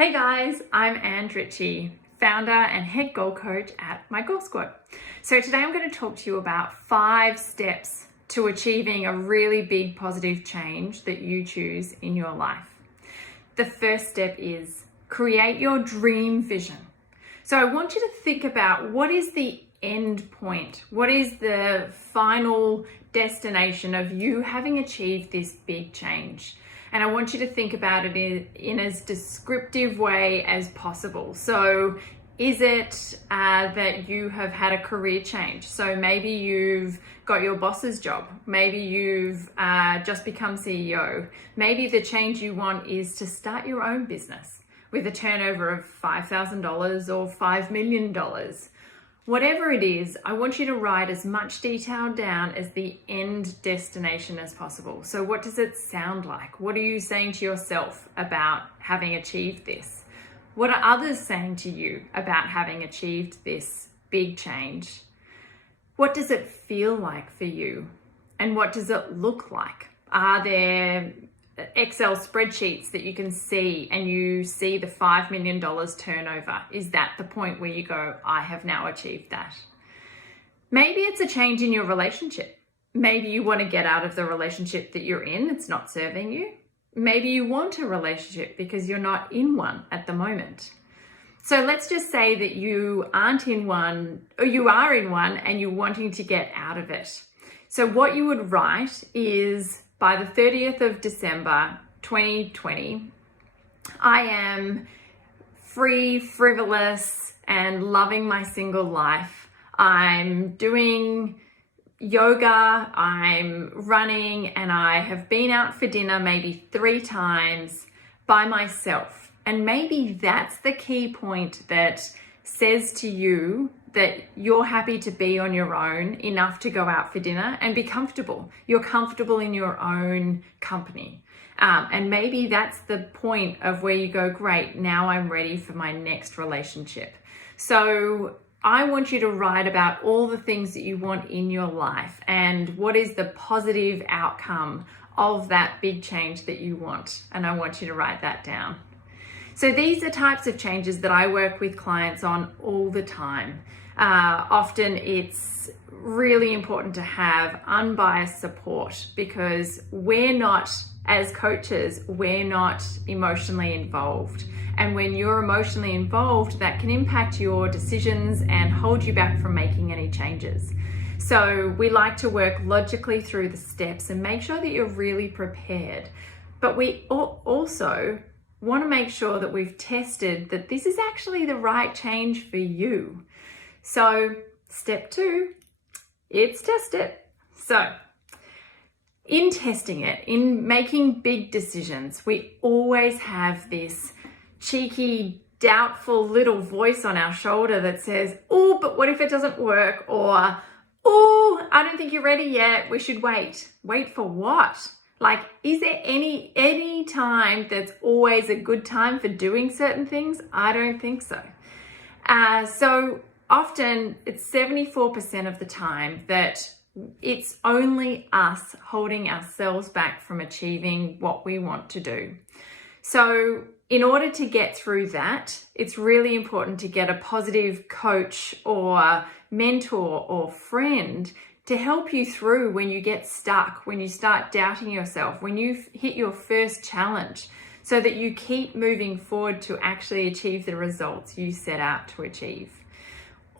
Hey guys, I'm Anne Ritchie, founder and head goal coach at My Goal Squad. So today I'm going to talk to you about 5 steps to achieving a really big positive change that you choose in your life. The first step is create your dream vision. So I want you to think about what is the end point? What is the final destination of you having achieved this big change? And I want you to think about it in as descriptive way as possible. So is it that you have had a career change? So maybe you've got your boss's job. Maybe you've just become CEO. Maybe the change you want is to start your own business with a turnover of $5,000 or $5 million. Whatever it is, I want you to write as much detail down as the end destination as possible. So what does it sound like? What are you saying to yourself about having achieved this? What are others saying to you about having achieved this big change? What does it feel like for you? And what does it look like? Are there Excel spreadsheets that you can see and you see the $5 million turnover? Is that the point where you go, I have now achieved that? Maybe it's a change in your relationship. Maybe you want to get out of the relationship that you're in. It's not serving you. Maybe you want a relationship because you're not in one at the moment. So let's just say that you aren't in one, or you are in one and you're wanting to get out of it. So what you would write is, by the 30th of December, 2020, I am free, frivolous, and loving my single life. I'm doing yoga, I'm running, and I have been out for dinner maybe 3 times by myself. And maybe that's the key point that says to you that you're happy to be on your own enough to go out for dinner and be comfortable. You're comfortable in your own company. And maybe that's the point of where you go, great, now I'm ready for my next relationship. So I want you to write about all the things that you want in your life and what is the positive outcome of that big change that you want. And I want you to write that down. So these are types of changes that I work with clients on all the time. Often it's really important to have unbiased support because we're not, as coaches, we're not emotionally involved. And when you're emotionally involved, that can impact your decisions and hold you back from making any changes. So we like to work logically through the steps and make sure that you're really prepared. But we also want to make sure that we've tested that this is actually the right change for you. So step 2, it's test it. So in testing it, in making big decisions, we always have this cheeky, doubtful little voice on our shoulder that says, oh, but what if it doesn't work? Or, oh, I don't think you're ready yet. We should wait. Wait for what? Like, is there any time that's always a good time for doing certain things? I don't think so. So often it's 74% of the time that it's only us holding ourselves back from achieving what we want to do. So in order to get through that, it's really important to get a positive coach or mentor or friend to help you through when you get stuck, when you start doubting yourself, when you hit your first challenge, so that you keep moving forward to actually achieve the results you set out to achieve.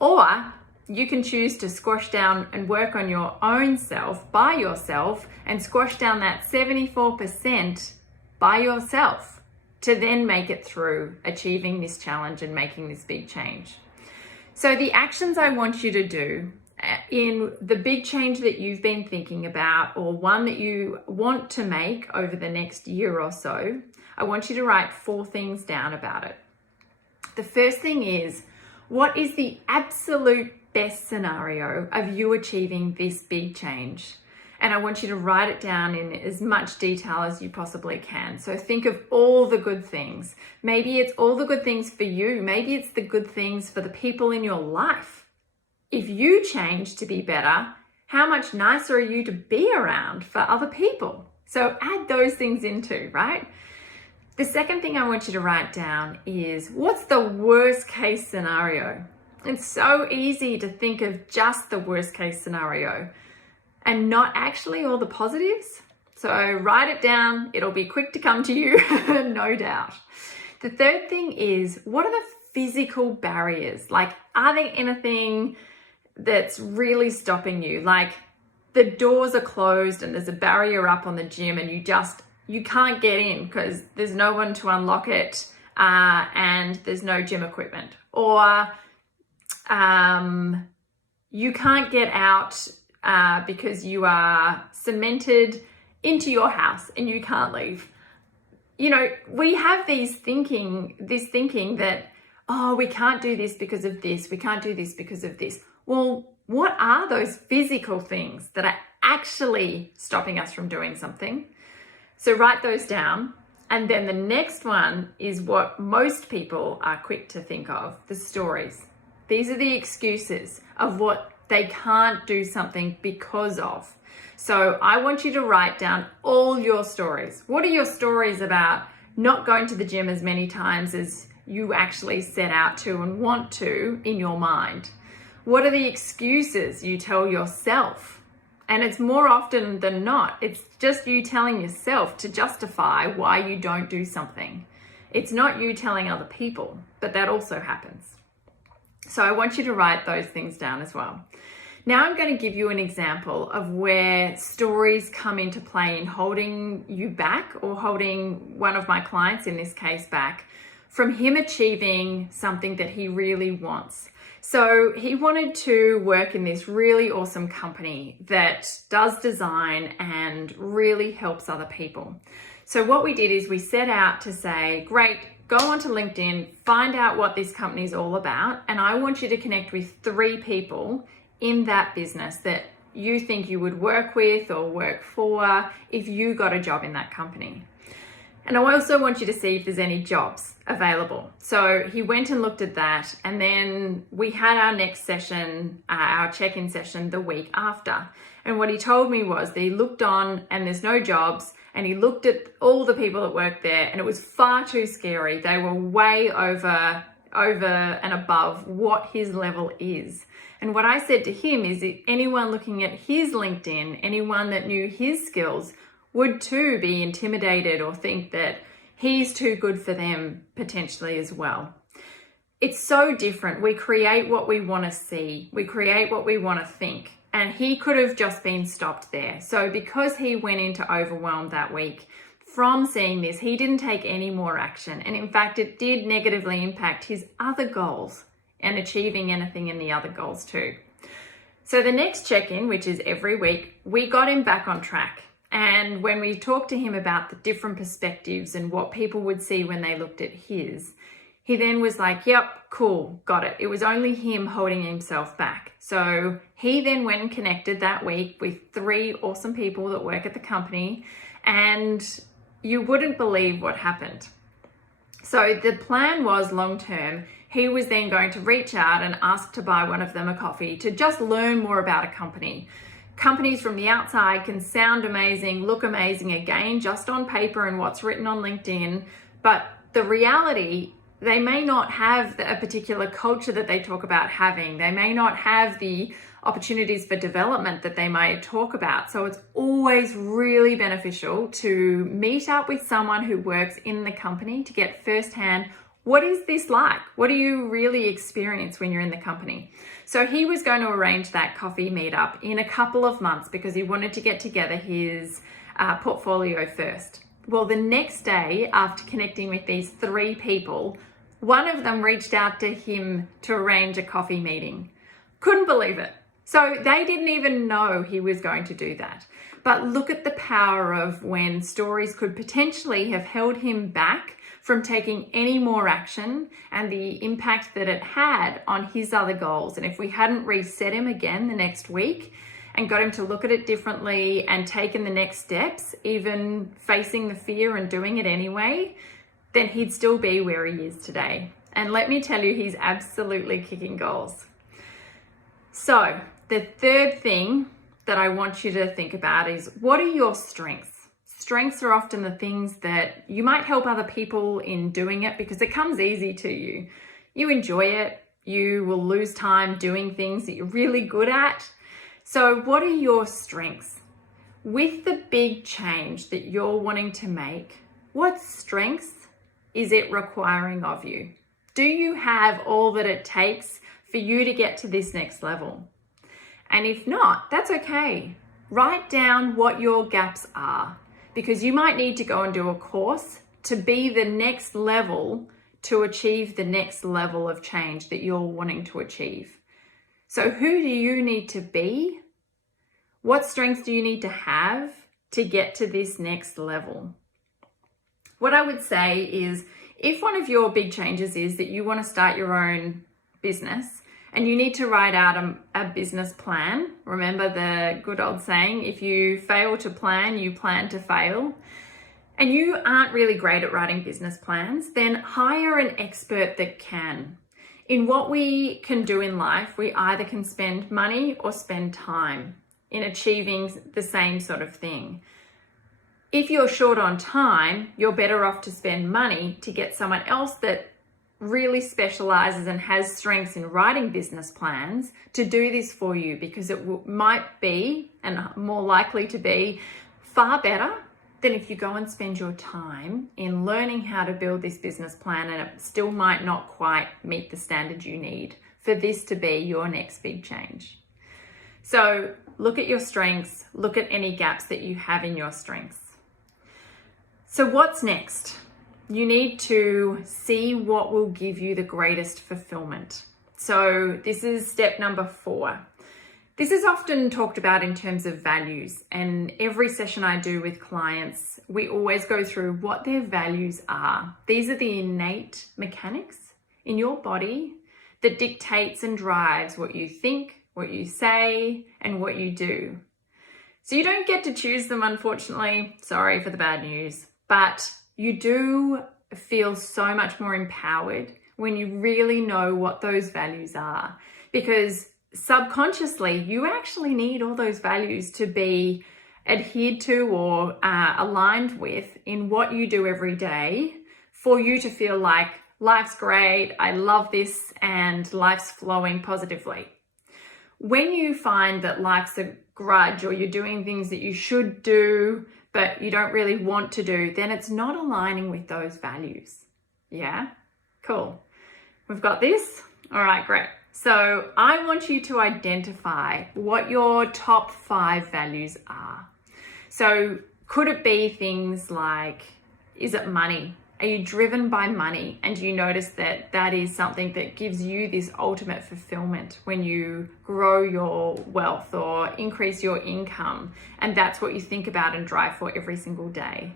Or you can choose to squash down and work on your own self by yourself and squash down that 74% by yourself to then make it through achieving this challenge and making this big change. So the actions I want you to do in the big change that you've been thinking about, or one that you want to make over the next year or so, I want you to write 4 things down about it. The first thing is, what is the absolute best scenario of you achieving this big change? And I want you to write it down in as much detail as you possibly can. So think of all the good things. Maybe it's all the good things for you. Maybe it's the good things for the people in your life. If you change to be better, how much nicer are you to be around for other people? So add those things into, right? The second thing I want you to write down is, what's the worst case scenario? It's so easy to think of just the worst case scenario and not actually all the positives. So write it down. It'll be quick to come to you, no doubt. The third thing is, what are the physical barriers? Like, are there anything that's really stopping you? Like, the doors are closed and there's a barrier up on the gym and you can't get in because there's no one to unlock it and there's no gym equipment. Or you can't get out because you are cemented into your house and you can't leave. You know, we have this thinking that, oh, we can't do this because of this. We can't do this because of this. Well, what are those physical things that are actually stopping us from doing something? So write those down. And then the next one is what most people are quick to think of, the stories. These are the excuses of what they can't do something because of. So I want you to write down all your stories. What are your stories about not going to the gym as many times as you actually set out to and want to in your mind? What are the excuses you tell yourself? And it's more often than not, it's just you telling yourself to justify why you don't do something. It's not you telling other people, but that also happens. So I want you to write those things down as well. Now I'm going to give you an example of where stories come into play in holding you back, or holding one of my clients in this case back from him achieving something that he really wants. So he wanted to work in this really awesome company that does design and really helps other people. So what we did is we set out to say, great, go onto LinkedIn, find out what this company is all about, and I want you to connect with 3 people in that business that you think you would work with or work for if you got a job in that company. And I also want you to see if there's any jobs available. So he went and looked at that, and then we had our next session, our check-in session the week after. And what he told me was that he looked on and there's no jobs, and he looked at all the people that worked there and it was far too scary. They were way over and above what his level is. And what I said to him is that anyone looking at his LinkedIn, anyone that knew his skills, would too be intimidated or think that he's too good for them potentially as well. It's so different. We create what we want to see. We create what we want to think. And he could have just been stopped there. So because he went into overwhelm that week from seeing this, he didn't take any more action. And in fact, it did negatively impact his other goals and achieving anything in the other goals too. So the next check-in, which is every week, we got him back on track. And when we talked to him about the different perspectives and what people would see when they looked at his, he then was like, yep, cool, got it. It was only him holding himself back. So he then went and connected that week with 3 awesome people that work at the company, and you wouldn't believe what happened. So the plan was long-term. He was then going to reach out and ask to buy one of them a coffee to just learn more about a company. Companies from the outside can sound amazing, look amazing again, just on paper and what's written on LinkedIn, but the reality, they may not have a particular culture that they talk about having. They may not have the opportunities for development that they might talk about. So it's always really beneficial to meet up with someone who works in the company to get firsthand, what is this like? What do you really experience when you're in the company? So he was going to arrange that coffee meetup in a couple of months because he wanted to get together his portfolio first. Well, the next day, after connecting with these 3 people, one of them reached out to him to arrange a coffee meeting. Couldn't believe it. So they didn't even know he was going to do that. But look at the power of when stories could potentially have held him back from taking any more action and the impact that it had on his other goals. And if we hadn't reset him again the next week and got him to look at it differently and taken the next steps, even facing the fear and doing it anyway, then he'd still be where he is today. And let me tell you, he's absolutely kicking goals. So the third thing that I want you to think about is, what are your strengths? Strengths are often the things that you might help other people in doing it because it comes easy to you. You enjoy it. You will lose time doing things that you're really good at. So what are your strengths? With the big change that you're wanting to make, what strengths is it requiring of you? Do you have all that it takes for you to get to this next level? And if not, that's okay. Write down what your gaps are, because you might need to go and do a course to be the next level to achieve the next level of change that you're wanting to achieve. So who do you need to be? What strengths do you need to have to get to this next level? What I would say is, if one of your big changes is that you want to start your own business and you need to write out a business plan, remember the good old saying, if you fail to plan, you plan to fail, and you aren't really great at writing business plans, then hire an expert that can. In what we can do in life, we either can spend money or spend time in achieving the same sort of thing. If you're short on time, you're better off to spend money to get someone else that really specializes and has strengths in writing business plans to do this for you, because it might be, and more likely to be, far better than if you go and spend your time in learning how to build this business plan and it still might not quite meet the standard you need for this to be your next big change. So look at your strengths, look at any gaps that you have in your strengths. So what's next? You need to see what will give you the greatest fulfillment. So this is step number 4. This is often talked about in terms of values, and every session I do with clients, we always go through what their values are. These are the innate mechanics in your body that dictates and drives what you think, what you say, and what you do. So you don't get to choose them, unfortunately. Sorry for the bad news. But you do feel so much more empowered when you really know what those values are, because subconsciously you actually need all those values to be adhered to or aligned with in what you do every day for you to feel like life's great, I love this, and life's flowing positively. When you find that life's a grudge or you're doing things that you should do but you don't really want to do, then it's not aligning with those values. Yeah? Cool. We've got this? All right, great. So I want you to identify what your top 5 values are. So could it be things like, is it money? Are you driven by money? And you notice that that is something that gives you this ultimate fulfillment when you grow your wealth or increase your income, and that's what you think about and drive for every single day.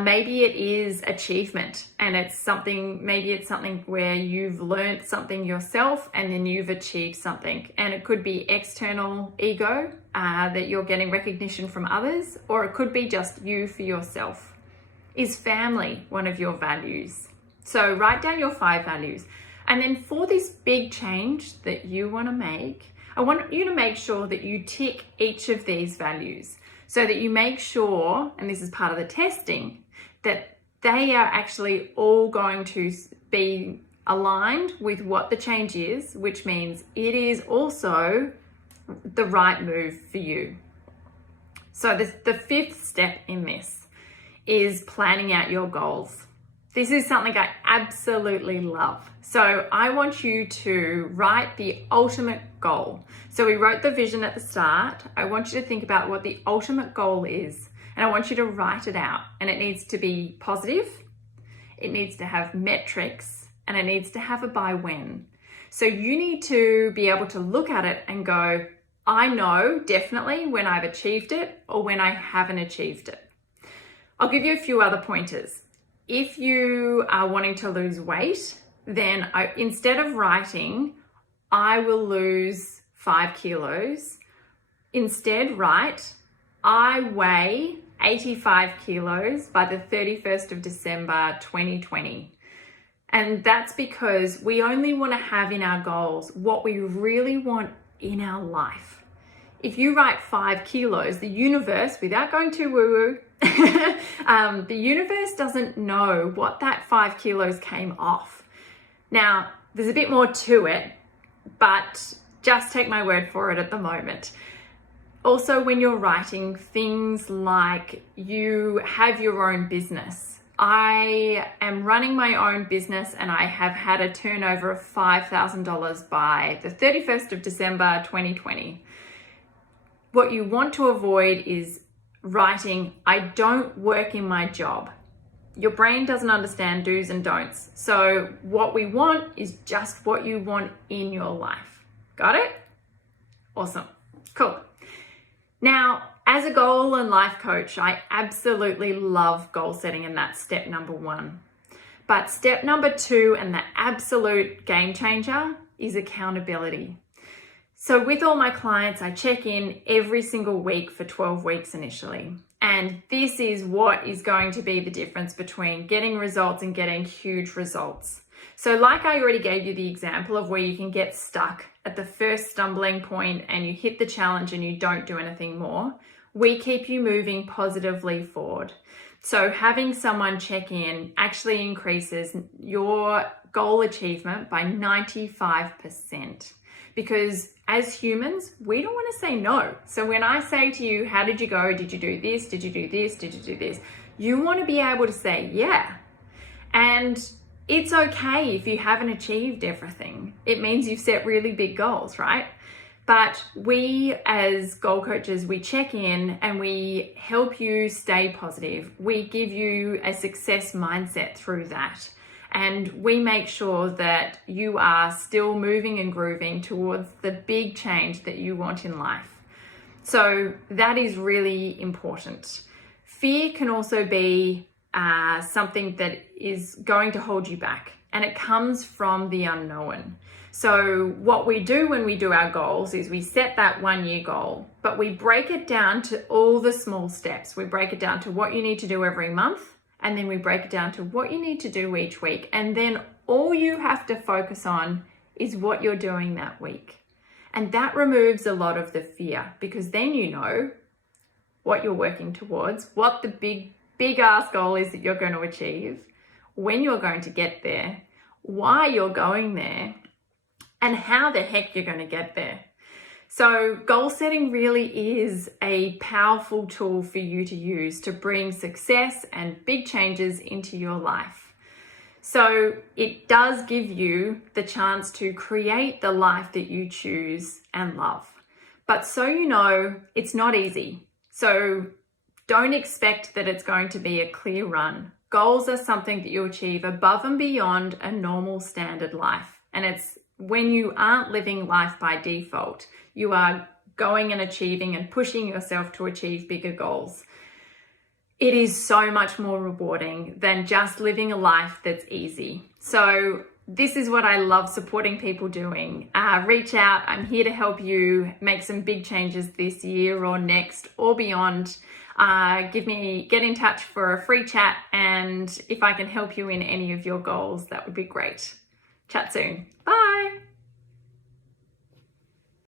Maybe it is achievement, and maybe it's something where you've learned something yourself and then you've achieved something. And it could be external ego, that you're getting recognition from others, or it could be just you for yourself. Is family one of your values? So write down your 5 values. And then for this big change that you want to make, I want you to make sure that you tick each of these values so that you make sure, and this is part of the testing, that they are actually all going to be aligned with what the change is, which means it is also the right move for you. So the 5th step in this is planning out your goals. This is something I absolutely love. So I want you to write the ultimate goal. So we wrote the vision at the start. I want you to think about what the ultimate goal is, and I want you to write it out. And it needs to be positive, it needs to have metrics, and it needs to have a by when. So you need to be able to look at it and go, I know definitely when I've achieved it or when I haven't achieved it. I'll give you a few other pointers. If you are wanting to lose weight, then instead of writing, I will lose 5 kilos, instead write, I weigh 85 kilos by the 31st of December 2020. And that's because we only want to have in our goals what we really want in our life. if you write 5 kilos, the universe, without going too woo-woo, the universe doesn't know what that 5 kilos came off. Now, there's a bit more to it, but just take my word for it at the moment. Also, when you're writing things like you have your own business. I am running my own business and I have had a turnover of $5,000 by the 31st of December 2020. What you want to avoid is writing, I don't work in my job. Your brain doesn't understand do's and don'ts. So what we want is just what you want in your life. Got it? Awesome. Cool. Now, as a goal and life coach, I absolutely love goal setting, and that's step number 1. But step number 2, and the absolute game changer, is accountability. So with all my clients, I check in every single week for 12 weeks initially. And this is what is going to be the difference between getting results and getting huge results. So like I already gave you the example of where you can get stuck at the first stumbling point and you hit the challenge and you don't do anything more, we keep you moving positively forward. So having someone check in actually increases your goal achievement by 95%. Because as humans, we don't want to say no. So when I say to you, how did you go? Did you do this? Did you do this? Did you do this? You want to be able to say, yeah. And it's okay if you haven't achieved everything. It means you've set really big goals, right? But we as goal coaches, we check in and we help you stay positive. We give you a success mindset through that. And we make sure that you are still moving and grooving towards the big change that you want in life. So that is really important. Fear can also be something that is going to hold you back, and it comes from the unknown. So what we do when we do our goals is we set that 1-year goal, but we break it down to all the small steps. We break it down to what you need to do every month, and then we break it down to what you need to do each week. And then all you have to focus on is what you're doing that week. And that removes a lot of the fear, because then you know what you're working towards, what the big ass goal is that you're going to achieve, when you're going to get there, why you're going there, and how the heck you're going to get there. So goal setting really is a powerful tool for you to use to bring success and big changes into your life. So it does give you the chance to create the life that you choose and love. But so you know, it's not easy. So don't expect that it's going to be a clear run. Goals are something that you achieve above and beyond a normal standard life. And it's when you aren't living life by default, you are going and achieving and pushing yourself to achieve bigger goals. It is so much more rewarding than just living a life that's easy. So this is what I love supporting people doing. Reach out. I'm here to help you make some big changes this year or next or beyond. Get in touch for a free chat, and if I can help you in any of your goals, that would be great. Chat soon. Bye.